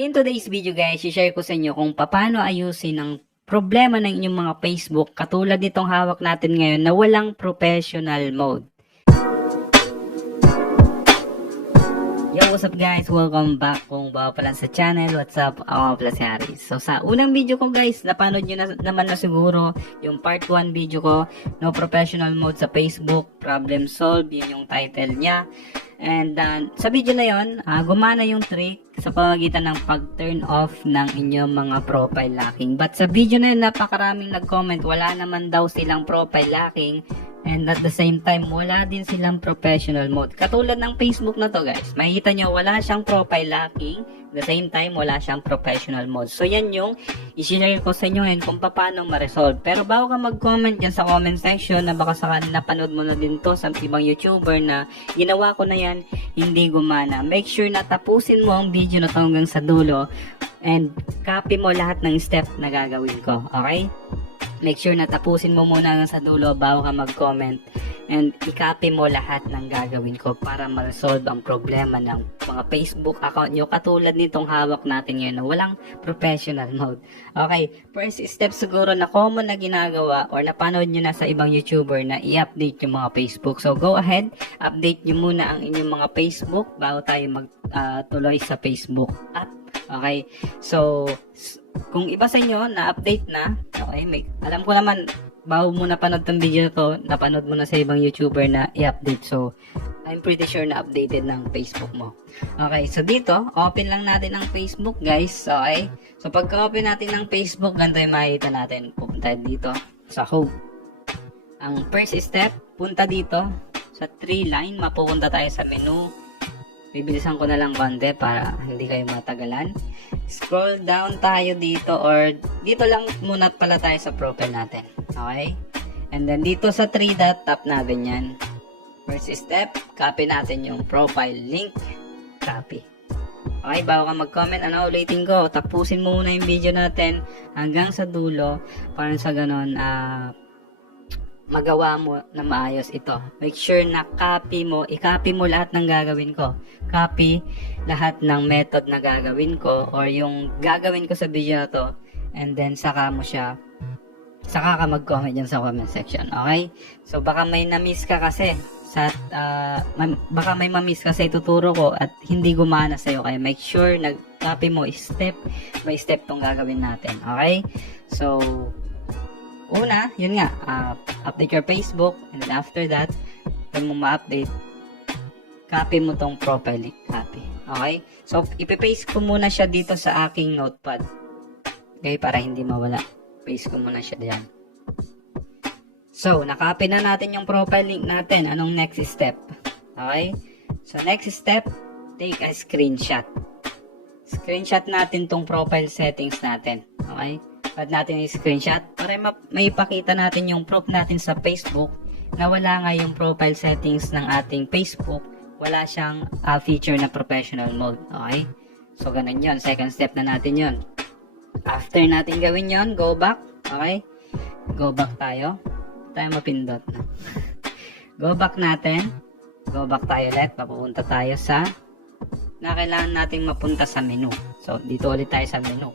In today's video guys, i-share ko sa inyo kung paano ayusin ang problema ng inyong mga Facebook katulad nitong hawak natin ngayon na walang professional mode. Yo, what's up guys? Welcome back kung bago pa lang sa channel. What's up? Ako pala si Haris. So sa unang video ko guys, napanood nyo naman na siguro yung part 1 video ko, no professional mode sa Facebook, problem solved, yun yung title niya. And sa video na yon, gumana yung trick sa pamamagitan ng pag-turn off ng inyong mga profile locking. But sa video na yun, napakaraming nag-comment, wala naman daw silang profile locking. And at the same time, wala din silang professional mode. Katulad ng Facebook na to guys, makikita nyo, wala siyang profile locking. At the same time, wala siyang professional mode. So yan yung i-share ko sa inyo ngayon kung paano ma-resolve. Pero bago ka mag-comment dyan sa comment section na baka sakali napanood mo na din to sa ibang YouTuber na ginawa ko na yan, hindi gumana. Make sure na tapusin mo ang video na to hanggang sa dulo and copy mo lahat ng step na gagawin ko. Okay? Make sure na tapusin mo muna hanggang sa dulo bago ka mag-comment and i-copy mo lahat ng gagawin ko para ma-resolve ang problema ng mga Facebook account nyo katulad nitong hawak natin ngayon na walang professional mode. Okay, first step siguro na common na ginagawa or napanood nyo na sa ibang YouTuber na i-update yung mga Facebook. So go ahead, update nyo muna ang inyong mga Facebook bago tayo mag-tuloy sa Facebook app. Okay, so kung iba sa inyo na-update na, okay, alam ko naman, bago mo napanood tong video na to, napanood mo na sa ibang YouTuber na i-update. So, I'm pretty sure na updated ng Facebook mo. Okay, so dito, open lang natin ang Facebook guys. Okay, so pagka-open natin ng Facebook, ganito yung makikita natin. Pupunta dito sa home. Ang first step, punta dito sa 3 line, mapupunta tayo sa menu. Bibilisan ko na lang konti para hindi kayo matagalan. Scroll down tayo dito or dito lang muna pala tayo sa profile natin. Okay? And then dito sa 3 dot, tap natin yan. First step, copy natin yung profile link. Copy. Okay, bago ka mag-comment, ulitin ko, tapusin mo muna yung video natin hanggang sa dulo para sa ganon, magawa mo na maayos ito. Make sure na i-copy mo lahat ng gagawin ko. Copy lahat ng method na gagawin ko or yung gagawin ko sa video na to, and then saka ka mag-comment dyan sa comment section. Okay? So baka may na-miss ka kasi baka may ma-miss kasi ituturo ko at hindi gumana sa'yo. Kaya make sure nag-copy mo step by step tong gagawin natin. Okay? So una, yun nga, update your Facebook, and then after that, kung mo ma-update, copy mo tong profile link, copy. Okay? So, ipipaste ko muna siya dito sa aking notepad. Okay? Para hindi mawala. Paste ko muna siya diyan. So, nakopy na natin yung profile link natin. Anong next step? Okay? So, next step, take a screenshot. Screenshot natin tong profile settings natin. Okay? Pwede natin i-screenshot para may ipakita natin yung proof natin sa Facebook na wala nga yung profile settings ng ating Facebook, wala siyang feature na professional mode. Okay? So, ganun yun. Second step na natin yun. After natin gawin yun, go back. Okay? Go back tayo. Tayo mapindot na. Go back natin. Go back tayo ulit. Papupunta tayo sa na kailangan nating mapunta sa menu. So, dito ulit tayo sa menu.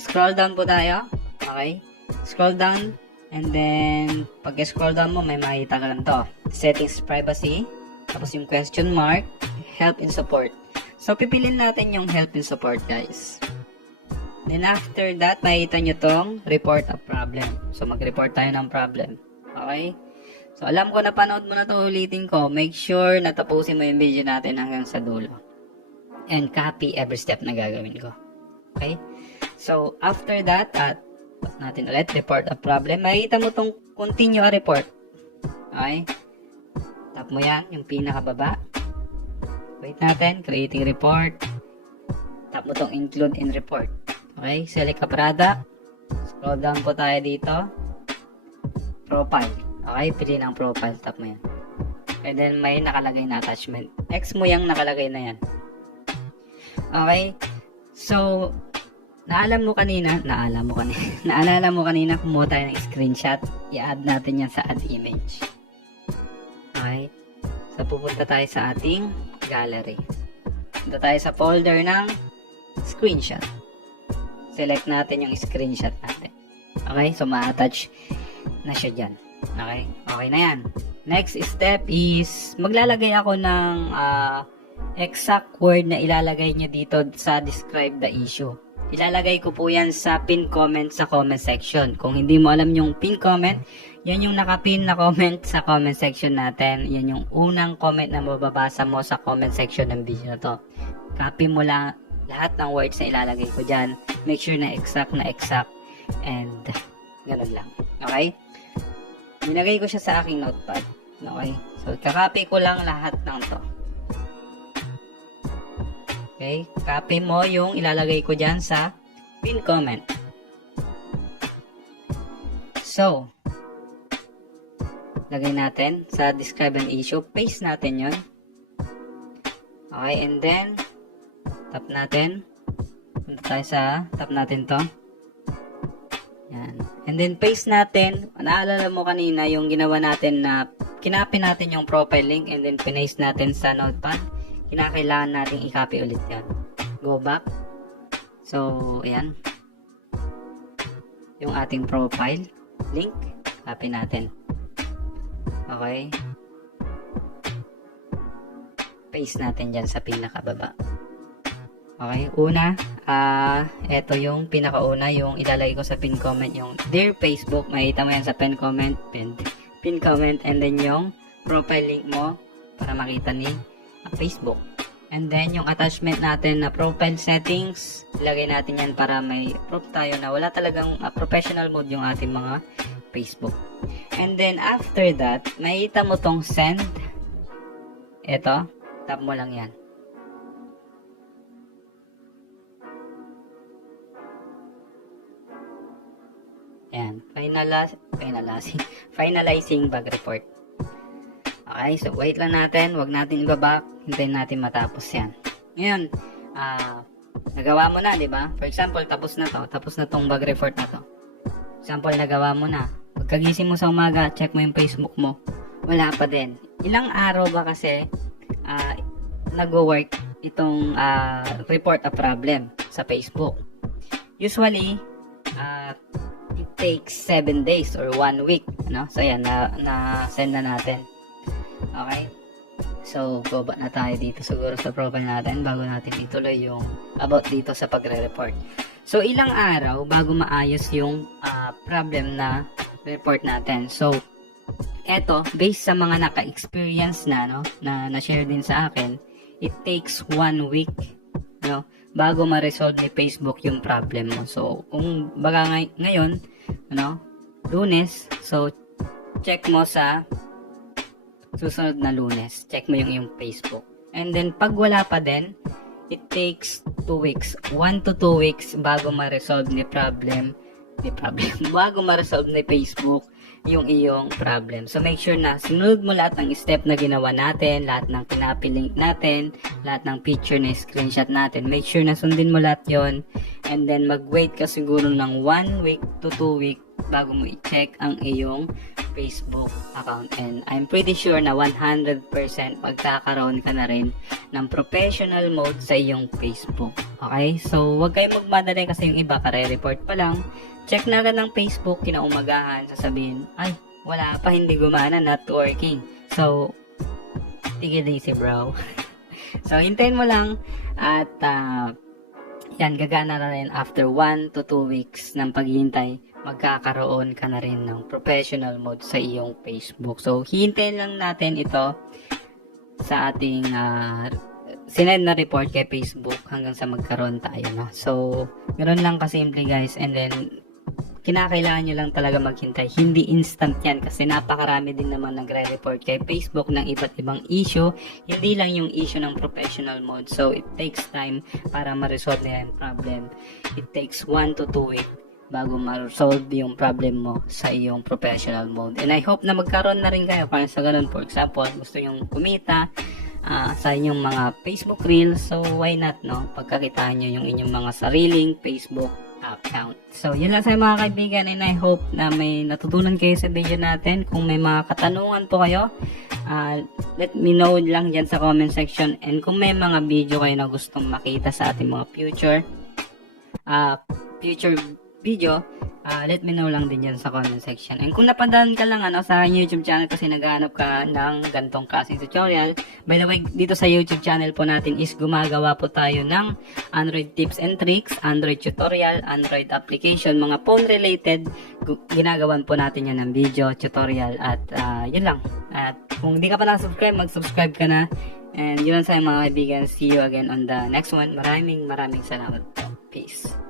Scroll down po tayo. Okay? Scroll down. And then, pag-scroll down mo, may makita ka lang to. Settings, privacy. Tapos yung question mark. Help and support. So, pipilin natin yung help and support, guys. Then, after that, makikita nyo tong report a problem. So, mag-report tayo ng problem. Okay? So, alam ko na panood mo na to, ulitin ko. Make sure na tapusin mo yung video natin hanggang sa dulo. And copy every step na gagawin ko. Okay? So, after that, natin ulit, report a problem. Makikita mo tong continue a report. Okay? Tap mo yan, yung pinakababa. Wait natin, creating report. Tap mo tong include in report. Okay? Select a product. Scroll down po tayo dito. Profile. Okay? Pili ng profile. Tap mo yan. And then, may nakalagay na attachment. X mo yung nakalagay na yan. Okay? So, naalala mo kanina, kumuha tayo ng screenshot, i-add natin yan sa add image. Okay? So, pupunta tayo sa ating gallery. Punta tayo sa folder ng screenshot. Select natin yung screenshot natin. Okay? So, ma-attach na siya dyan. Okay? Okay na yan. Next step is, maglalagay ako ng exact word na ilalagay nyo dito sa describe the issue. Ilalagay ko po yan sa pin comment sa comment section. Kung hindi mo alam yung pin comment, yan yung nakapin na comment sa comment section natin. Yan yung unang comment na mababasa mo sa comment section ng video na to. Copy mo lang lahat ng words na ilalagay ko dyan. Make sure na exact and ganun lang. Okay? Nilagay ko siya sa aking notepad. Okay? So, kakopy ko lang lahat ng to. Okay? Copy mo yung ilalagay ko dyan sa pin comment. So, lagay natin sa describe an issue. Paste natin yun. Okay, and then, tap natin. Punta tayo sa, tap natin to. Yan. And then, paste natin. Naalala mo kanina yung ginawa natin na kinopy natin yung profile link and then pinaste natin sa notepad. Kinakailangan natin i-copy ulit yan. Go back. So, ayan. Yung ating profile link. Copy natin. Okay. Paste natin dyan sa pinakababa. Okay. Una, eto yung pinakauna, yung ilalagay ko sa pin comment, yung Dear Facebook. Makita mo yan sa pin comment, pin comment, and then yung profile link mo para makita ni Facebook. And then, yung attachment natin na profile settings, ilagay natin yan para may proof tayo na wala talagang professional mode yung ating mga Facebook. And then, after that, makita mo tong send. Ito, tap mo lang yan. Yan, finalizing bug report. Okay, so wait lang natin, wag natin ibabak, hintayin natin matapos yan. Ngayon, nagawa mo na, di ba? For example, tapos na tong bug report na to. Example, nagawa mo na. Pagkagising mo sa umaga, check mo yung Facebook mo. Wala pa din. Ilang araw ba kasi nag-work itong report a problem sa Facebook? Usually, it takes 7 days or 1 week. No? So, yan, na-send na natin. Okay? So, go back na tayo dito siguro sa profile natin bago natin ituloy yung about dito sa pagre-report. So, ilang araw bago maayos yung problem na report natin. So, eto, based sa mga naka-experience na, no, na na-share din sa akin, it takes 1 week, no, bago ma-resolve ni Facebook yung problem mo. So, kung baga ngayon, no, Lunes, so, check mo sa susunod na Lunes. Check mo yung iyong Facebook. And then, pag wala pa din, it takes 2 weeks. 1 to 2 weeks bago ma-resolve ni problem. Bago ma-resolve ni Facebook yung iyong problem. So, make sure na sinunod mo lahat ng step na ginawa natin, lahat ng pinapilink natin, lahat ng picture na screenshot natin. Make sure na sundin mo lahat yon. And then, mag-wait ka siguro ng 1 week to 2 weeks bago mo i-check ang iyong Facebook account. And I'm pretty sure na 100% magkakaroon ka na rin ng professional mode sa iyong Facebook. Okay? So, huwag kayong magmadali kasi yung iba kare-report pa lang. Check na agad ng Facebook, kinaumagahan, sasabihin, ay, wala pa, hindi gumana, not working. So, tigil easy bro. So, hintayin mo lang at yan, gagana na rin after 1 to 2 weeks ng paghihintay, magkakaroon ka na rin ng professional mode sa iyong Facebook. So, hihintayin lang natin ito sa ating sinend na report kay Facebook hanggang sa magkaroon tayo, no? So, ganoon lang kasimple guys, and then kinakailangan nyo lang talaga maghintay. Hindi instant yan kasi napakarami din naman nagre-report kay Facebook ng iba't ibang issue. Hindi lang yung issue ng professional mode. So, it takes time para ma-resolve na yung problem. It takes 1 to 2 weeks bago ma-resolve yung problem mo sa iyong professional mode. And I hope na magkaroon na rin kayo para sa ganun. For example, gusto yung kumita sa inyong mga Facebook Reels. So, why not, no? Pagkakitaan nyo yung inyong mga sariling Facebook account. So, yun lang sa mga kaibigan, and I hope na may natutunan kayo sa video natin. Kung may mga katanungan po kayo, let me know lang dyan sa comment section, and kung may mga video kayo na gustong makita sa ating mga future video, let me know lang din yan sa comment section. And kung napadaan ka lang sa aking YouTube channel kasi naghahanap ka ng gantong klaseng tutorial, by the way, dito sa YouTube channel po natin is gumagawa po tayo ng Android tips and tricks, Android tutorial, Android application, mga phone related, ginagawan po natin yan ng video, tutorial, at yun lang. At kung hindi ka pa nakasubscribe, mag-subscribe ka na. And yun lang sa mga kaibigan. See you again on the next one. Maraming salamat po. Peace.